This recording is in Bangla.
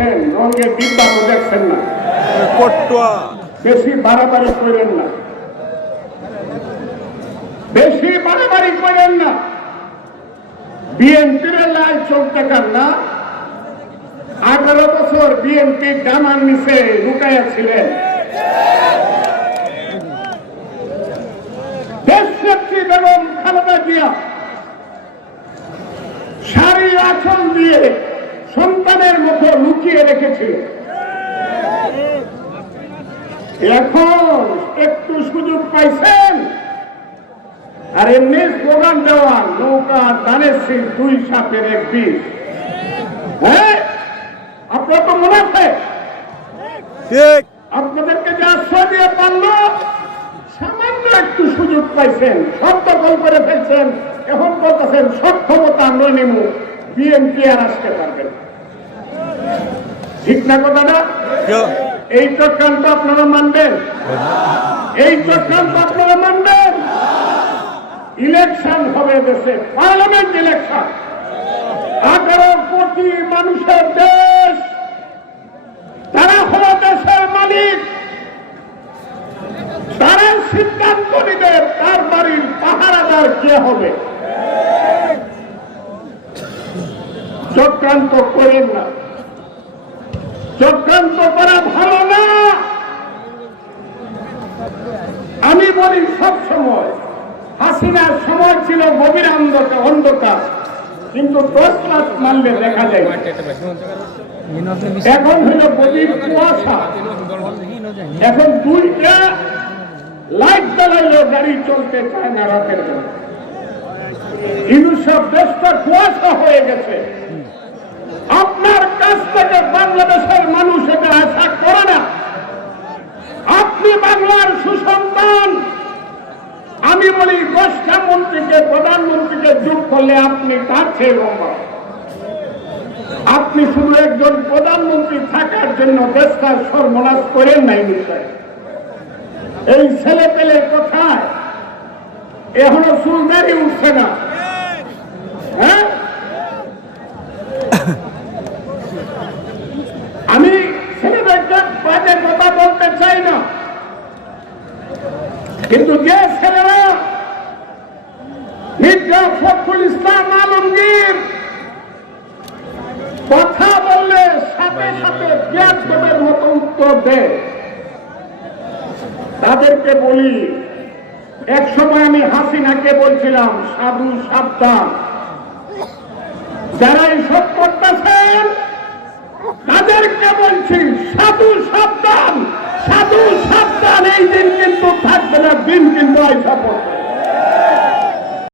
দেখছেন রঙে ডিব্বা তো দেখছেন না বেশি বাড়াবাড়ি করেন না। বেশি বাড়াবাড়ি করেন না। বিএনপির লাল চোখ দেখান না। আঠারো বছর বিএনপি জামার নিচে লুকাইয়া ছিলেন। দেশনেত্রী বেগম খালেদা জিয়া শাড়ি আচল দিয়ে সন্তানের মতো লুকিয়ে রেখেছিল এখন একটু সুযোগ পাইছেন। আর এমনি স্লোগান দেওয়া নৌকা দানের সিং দুই সাপের এক বিষ হ্যাঁ? আপনার তো মনে আছে? আপনাদেরকে যে আশ্রয় দিয়ে পারল সামান্য একটু সুযোগ পাইছেন সব দখল করে ফেলছেন এখন বলতেছেন সক্ষমতা ক্ষমতা আমরা নিব বিএনপি আর আসতে পারবেন না। ঠিক না কথাটা কে- এই চক্রান্ত আপনারা মানবেন। এই চক্রান্ত আপনারা মানবেন। ইলেকশন হবে দেশে পার্লামেন্ট ইলেকশন। আঠারো কোটি মানুষের দেশ তারা হলো দেশের মালিক। তারা সিদ্ধান্ত নিবে তার বাড়ির পাহারাদার কে হবে। চক্রান্ত করেন না। চক্রান্ত করা ভালো না। আমি বলি সব সময়, হাসিনার সময় ছিল গভীর অন্ধকার কিন্তু দশ লাখ মারলে দেখা যায়, এখন হইল গভীর কুয়াশা। এখন দুইটা লাইট জ্বালাইলেও গাড়ি চলতে চায় না রাতের বেলা। কিন্তু সব দেশটা কুয়াশা হয়ে গেছে আপনার কাছ থেকে বাংলাদেশের মানুষ এটা আশা করে না আপনি বাংলার সুসন্তান আমি বলি দশটা মন্ত্রীকে, প্রধানমন্ত্রীকে যোগ করলে আপনি তার চেয়ে লম্বা। আপনি শুধু একজন প্রধানমন্ত্রী থাকার জন্য দেশটার সর্বনাশ করেন নাই এই ছেলে পেলে কোথায় এখনও চুলদারি উঠছে না হ্যাঁ? আমি ছেলেদেরকে বাজে কথা বলতে চাই না। কিন্তু যে ছেলেরা মির্জা ফখরুল ইসলাম আলমগীর, কথা বললে সাথে সাথে জ্ঞাতদের মতো উত্তর দেয় তাদেরকে বলি, এক সময় আমি হাসিনাকে বলছিলাম, সাধু সাবধান। যারা এইসব করতেছেন, তাদেরকে বলছি, সাধু সাবধান সাধু সাবধান, এই দিন কিন্তু থাকবে না, দিন কিন্তু আইসা পড়বে।